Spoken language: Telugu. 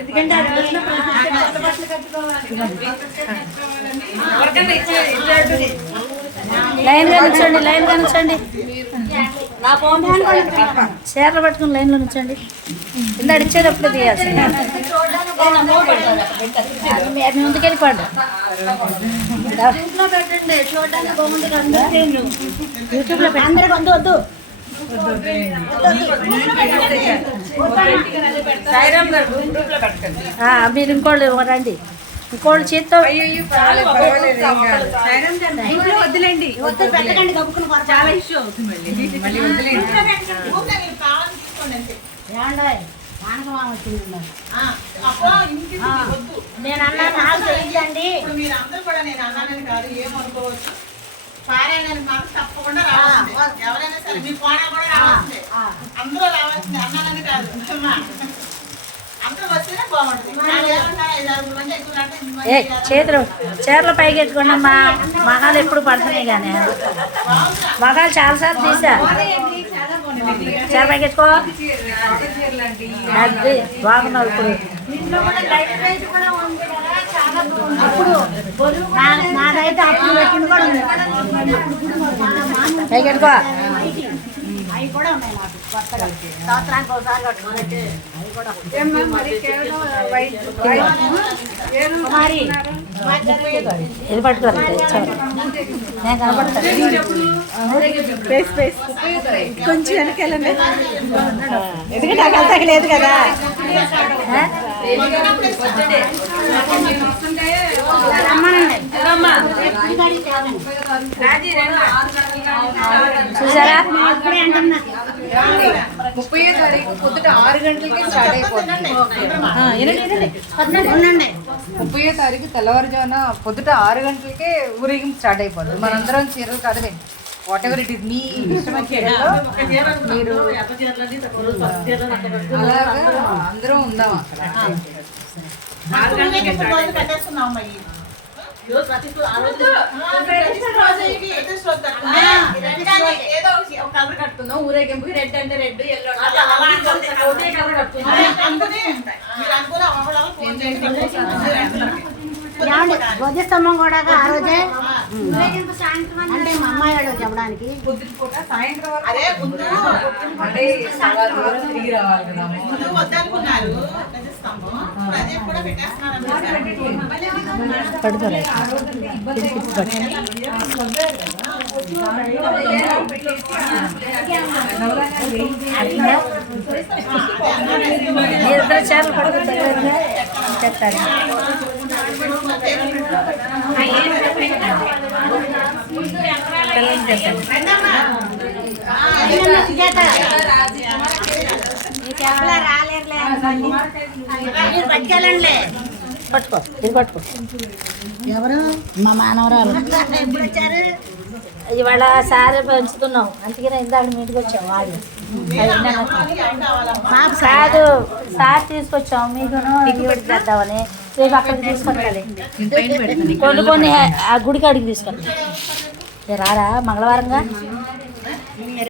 ఎందుకంటే అది వచ్చిన ప్రతి కొత్త బట్టలు కట్టుకోవాలి. లైన్గా నుంచండి లైన్గా నుంచండి. చీరలు పట్టుకుని లైన్లో నుంచండి. ఇందాక ఇచ్చేటప్పుడు తీయాల్సి అది ముందుకు వెళ్ళిపోండి ఇంట్లో పెట్టండి లో వద్దు. మీరు ఇంకోళ్ళు రండి. ఇంకోళ్ళు చేత్తో వద్దులేండి చాలా ఇష్యూ అవుతుంది నేను అన్నా నాకు తెలియదండి. మీరు అందరూ కూడా నేను అన్నానని కాదు ఏమనుకోవచ్చు? పారాయణానికి మాకు తప్పకుండా రావాల్సిందే. ఎవరైనా సరే మీ కోణా కూడా రావాల్సిందే. అందరూ రావాల్సిందే. అన్నానని కాదు. అమ్మా. అందరూ వస్తేనే బాగుంటుంది. నాకు ఏమంటారు ఐదు ఆరుగురు మంది ఎక్కువ అంటే ఇన్ని మంది ఏ చేతులు చీరలు పైకి ఎత్తుకోండి అమ్మా. మగాలు ఎప్పుడు పడుతున్నాయి కానీ. మగాలు చాలాసార్లు తీసా. చీర పైకి ఎత్తుకో. అది బాగున్నావు ఇప్పుడు నాదైతే అప్పుడు పెట్టింది కూడా ఉంది. పైకి ఎత్తుకో అవి కూడా ఉన్నాయి నాకు కొత్తగా. సంవత్సరానికి ఒకసారి కట్టుకోవాలి అవి కూడా కుమారి. ఇది పట్టుకోరు. నేను కనపడతాను కొంచెం వెనకెళ్ళండి ఎందుకంటే నాకు అంత లేదు కదా? చూసారా ముప్పై తారీఖు పొద్దుట ఆరు గంటలకి స్టార్ట్ అయిపోతుంది ముప్పై తారీఖు తెల్లవారుజామున పొద్దుట ఆరు గంటలకే ఊరేగింపు స్టార్ట్ అయిపోతుంది మనందరం చీరలు కదలే వాట్ ఎవర్ ఇట్ ఇస్ మీ మీరు అలాగా అందరం ఉందాం అక్కడ. కలర్ కట్టుకుందాం ఊరేగింపుకి రెడ్ అంటే రెడ్ ఎల్లో కలర్ కట్టుకుందాం కూడా ఆ రోజే అంటే మా అమ్మాయి వాళ్ళు చెప్పడానికి. సాయంత్రం వరకు అదే ముందు అంటే చాలా దూరం తిరిగి రావాలి కదా ముందు వద్దనుకున్నారు. గజస్తంభం ఇప్పుడు అదే కూడా పెట్టేస్తున్నారు అన్నమాట. పడుకోరా మీరిద్దరు చీరలు పడుకుంటారు చెప్తాను మీకు పట్టుకో ఇది పట్టుకో. ఎవరు? మా మానవరాలు. ఇవాళ సారీ పెంచుతున్నాం అందుకనే ఇందాక మీ ఇంటికి వచ్చాం వాళ్ళు. మాకు కాదు సార్ తీసుకొచ్చాం. మీకును ఈవిడికి చేద్దామని రేపు అక్కడికి తీసుకొస్తాలి కొన్ని కొన్ని ఆ గుడికి అడిగి சரி ஆறா மங்களவாரங்க.